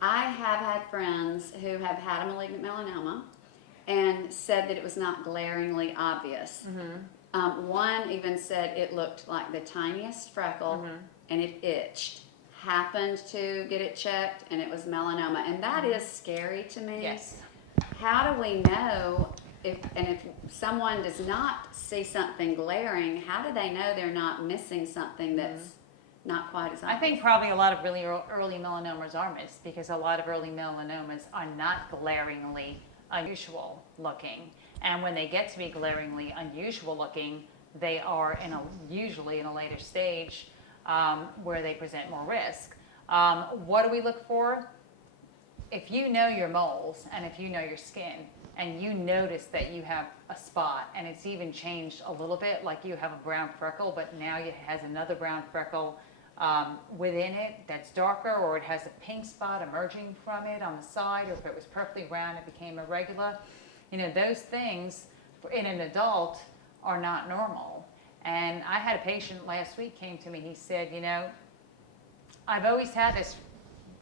I have had friends who have had a malignant melanoma and said that it was not glaringly obvious. One even said it looked like the tiniest freckle and it itched. Happened to get it checked and it was melanoma. And that is scary to me. Yes. How do we know if someone does not see something glaring, how do they know they're not missing something that's not quite as obvious? I think probably a lot of really early melanomas are missed because a lot of early melanomas are not glaringly unusual looking. And when they get to be glaringly unusual looking, they are usually in a later stage where they present more risk. What do we look for? If you know your moles and if you know your skin and you notice that you have a spot and it's even changed a little bit, like you have a brown freckle, but now it has another brown freckle within it that's darker, or it has a pink spot emerging from it on the side, or if it was perfectly round, it became irregular. Those things in an adult are not normal. And I had a patient last week came to me, he said, I've always had this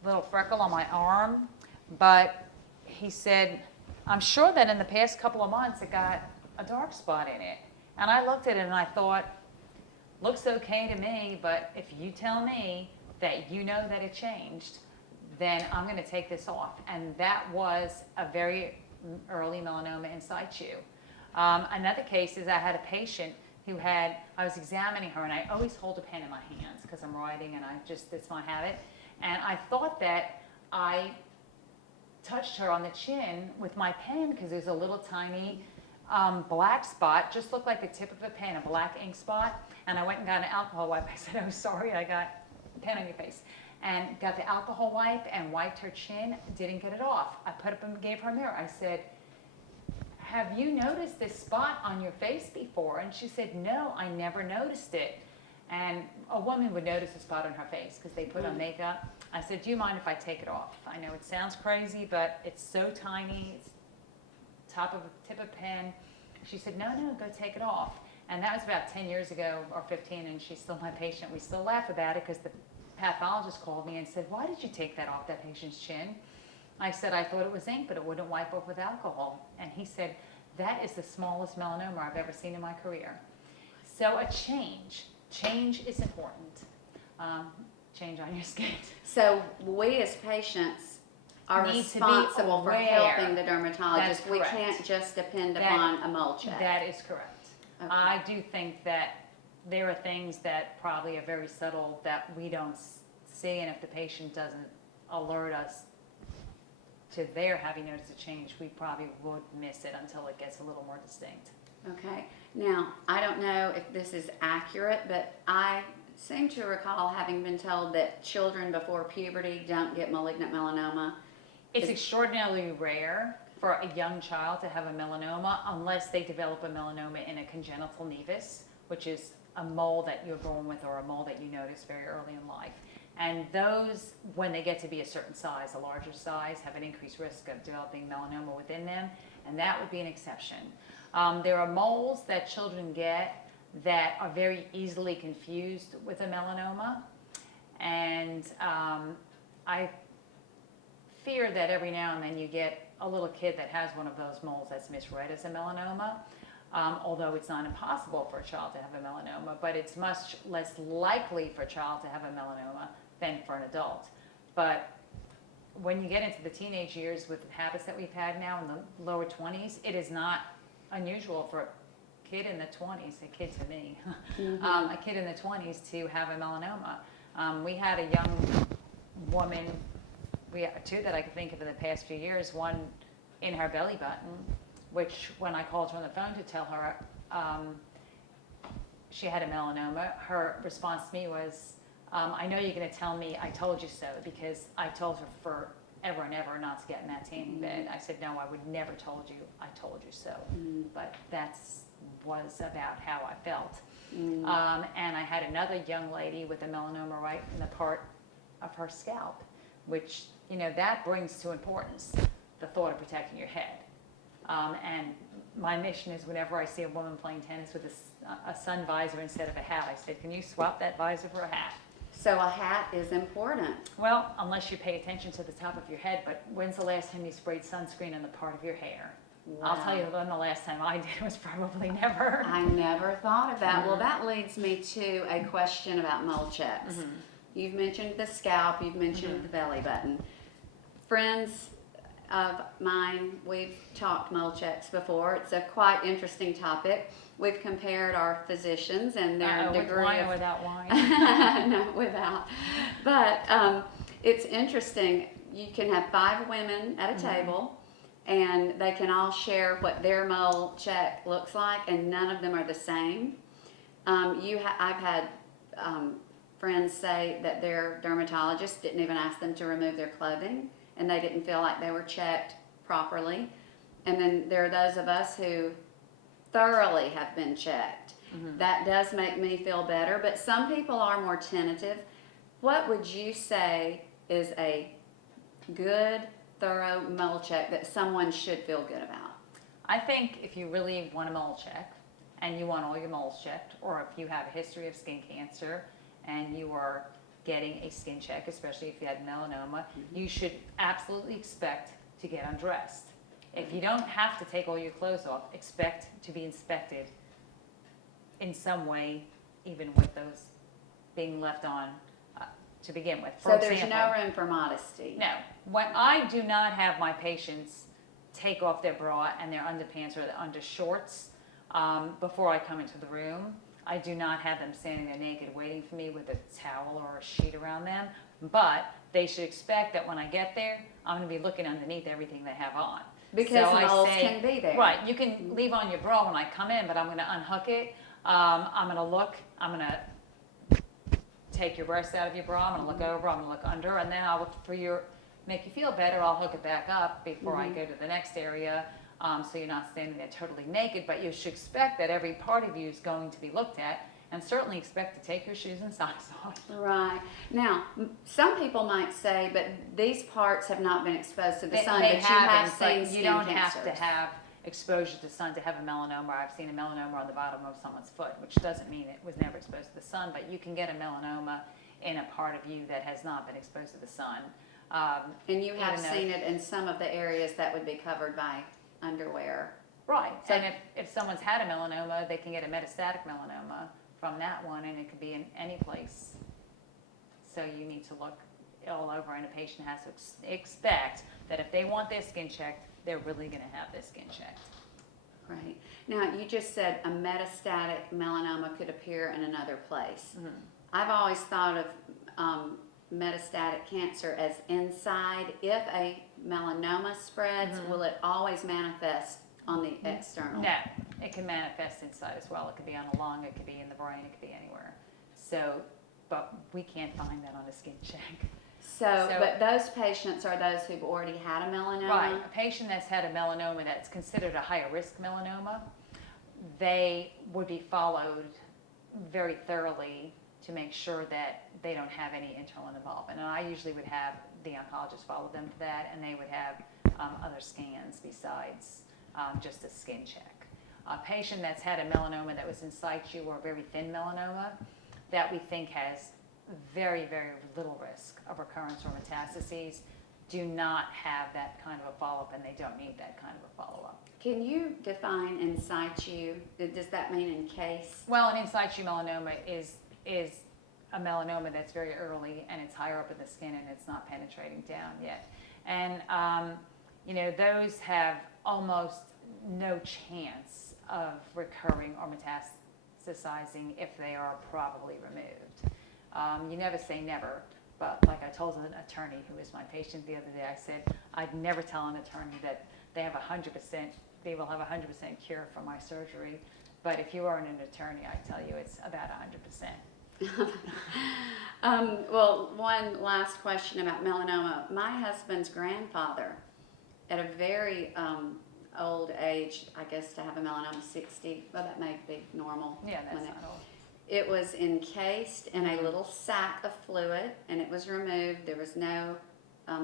little freckle on my arm, but he said, I'm sure that in the past couple of months it got a dark spot in it. And I looked at it and I thought, looks okay to me, but if you tell me that you know that it changed, then I'm going to take this off. And that was a very early melanoma in situ. Another case is I had a patient who I was examining her, and I always hold a pen in my hands because I'm writing and that's my habit. And I thought that I touched her on the chin with my pen because there's a little tiny black spot, just looked like the tip of a pen, a black ink spot. And I went and got an alcohol wipe. I said, oh, sorry, I got a pen on your face. And got the alcohol wipe and wiped her chin, didn't get it off. I put up and gave her a mirror. I said, have you noticed this spot on your face before? And she said, no, I never noticed it. And a woman would notice a spot on her face because they put on makeup. I said, do you mind if I take it off? I know it sounds crazy, but it's so tiny. It's tip of pen. She said, no, go take it off. And that was about 10 years ago or 15, and she's still my patient. We still laugh about it because the pathologist called me and said, why did you take that off that patient's chin? I said, I thought it was ink, but it wouldn't wipe off with alcohol. And he said, that is the smallest melanoma I've ever seen in my career. So a change is important. Change on your skin. So we as patients are Need to be responsible for aware. helping the dermatologist. That's We correct. can't just depend upon a mole check. That is correct. Okay. I do think that there are things that probably are very subtle that we don't see, and if the patient doesn't alert us to their having noticed a change, we probably would miss it until it gets a little more distinct. Okay. Now, I don't know if this is accurate, but I seem to recall having been told that children before puberty don't get malignant melanoma. It's extraordinarily rare for a young child to have a melanoma unless they develop a melanoma in a congenital nevus, which is a mole that you're born with or a mole that you notice very early in life. And those, when they get to be a certain size, a larger size, have an increased risk of developing melanoma within them, and that would be an exception. There are moles that children get that are very easily confused with a melanoma, and I fear that every now and then you get a little kid that has one of those moles that's misread as a melanoma, although it's not impossible for a child to have a melanoma, but it's much less likely for a child to have a melanoma than for an adult. But when you get into the teenage years with the habits that we've had now in the lower 20s, it is not unusual for a kid in the 20s, a kid to me, a kid in the 20s to have a melanoma. We had a young woman, we have two that I can think of in the past few years, one in her belly button, which when I called her on the phone to tell her she had a melanoma, her response to me was, I know you're going to tell me I told you so, because I told her forever and ever not to get in that tanning bed. I said, no, I would never told you, I told you so. But that was about how I felt. And I had another young lady with a melanoma right in the part of her scalp, which, that brings to importance the thought of protecting your head. And my mission is whenever I see a woman playing tennis with a sun visor instead of a hat. I said, can you swap that visor for a hat? So a hat is important. Well, unless you pay attention to the top of your head, but when's the last time you sprayed sunscreen on the part of your hair? I'll tell you when the last time I did was probably never. I never thought of that. Well, that leads me to a question about mole checks. You've mentioned the scalp, you've mentioned the belly button. Friends of mine, we've talked mole checks before. It's a quite interesting topic. We've compared our physicians and their With degree wine of... or without wine? No, without. But it's interesting. You can have 5 women at a table, and they can all share what their mole check looks like, and none of them are the same. I've had friends say that their dermatologist didn't even ask them to remove their clothing, and they didn't feel like they were checked properly. And then there are those of us who thoroughly have been checked. That does make me feel better, but some people are more tentative. What would you say is a good, thorough mole check that someone should feel good about? I think if you really want a mole check and you want all your moles checked, or if you have a history of skin cancer and you are getting a skin check, especially if you had melanoma, you should absolutely expect to get undressed. If you don't have to take all your clothes off, expect to be inspected in some way, even with those being left on to begin with. So there's no room for modesty. No. When I do not have my patients take off their bra and their underpants or their undershorts before I come into the room. I do not have them standing there naked waiting for me with a towel or a sheet around them. But they should expect that when I get there, I'm going to be looking underneath everything they have on. Because moles can be there. Right. You can leave on your bra when I come in, but I'm going to unhook it. I'm going to look. I'm going to take your breast out of your bra. I'm going to look over. I'm going to look under, and then I'll look for your. Make you feel better. I'll hook it back up before I go to the next area, so you're not standing there totally naked. But you should expect that every part of you is going to be looked at, and certainly expect to take your shoes and socks off. Right. Now, some people might say, but these parts have not been exposed to the sun, but you have seen skin you don't cancers. have to have exposure to sun to have a melanoma. I've seen a melanoma on the bottom of someone's foot, which doesn't mean it was never exposed to the sun, but you can get a melanoma in a part of you that has not been exposed to the sun. And you have seen it in some of the areas that would be covered by underwear. Right. So, and if someone's had a melanoma, they can get a metastatic melanoma from that one, and it could be in any place. So you need to look all over, and a patient has to expect that if they want their skin checked, they're really going to have their skin checked. Right. Now, you just said a metastatic melanoma could appear in another place. I've always thought of metastatic cancer as inside. If a melanoma spreads, will it always manifest on the external? No, it can manifest inside as well. It could be on a lung, it could be in the brain, it could be anywhere. So, but we can't find that on a skin check. So, but those patients are those who've already had a melanoma? Right. A patient that's had a melanoma that's considered a higher risk melanoma, they would be followed very thoroughly to make sure that they don't have any internal involvement. And I usually would have the oncologist follow them for that, and they would have other scans besides just a skin check. A patient that's had a melanoma that was in situ or a very thin melanoma that we think has very, very little risk of recurrence or metastases do not have that kind of a follow-up, and they don't need that kind of a follow-up. Can you define in situ? Does that mean in case? Well, an in situ melanoma is a melanoma that's very early, and it's higher up in the skin, and it's not penetrating down yet. And those have almost no chance of recurring or metastasizing if they are properly removed. You never say never, but like I told an attorney who was my patient the other day, I said I'd never tell an attorney that they have 100%, they will have 100% cure from my surgery. But if you are an attorney, I tell you it's about 100%. Well, one last question about melanoma. My husband's grandfather, at a very old age, I guess to have a melanoma, 60, well, that may be normal. Yeah, that's not old. It was encased in a little sack of fluid, and it was removed. There was no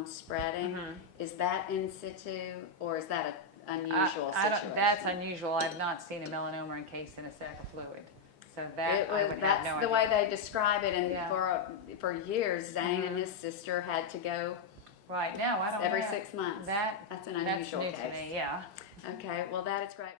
spreading. Is that in situ, or is that unusual I don't, situation. that's unusual. I've not seen a melanoma encased in a sac of fluid. So that It I was, would have that's no the idea. way they describe it, and Yeah. for years, Zane and his sister had to go Right, no, I don't know. every 6 months. That's That's an That's unusual new case. to me, yeah. Okay, well, that is great.